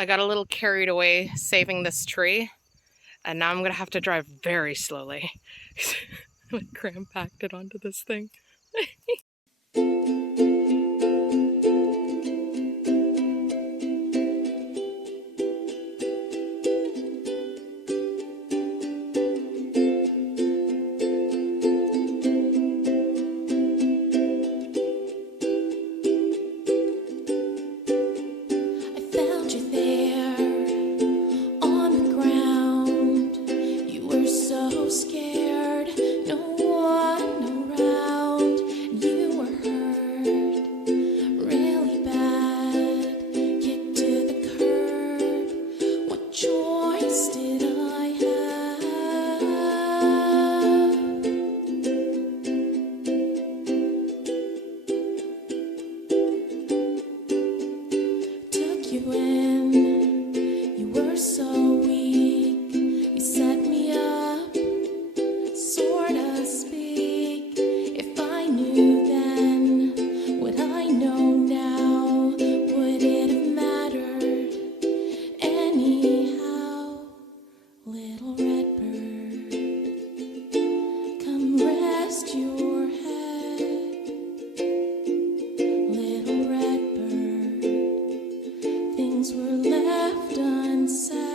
I got a little carried away saving this tree, and now I'm gonna have to drive very slowly. I cram-packed it onto this thing. I found you there on the ground. You were so scared, no one around. You were hurt really bad, kicked to the curb. What choice did I have? Took you in, you were so weak. You set me up, so to speak. If I knew then what I know now, would it have mattered anyhow? Little red bird, come rest your head. Little red bird, things were left unsaid.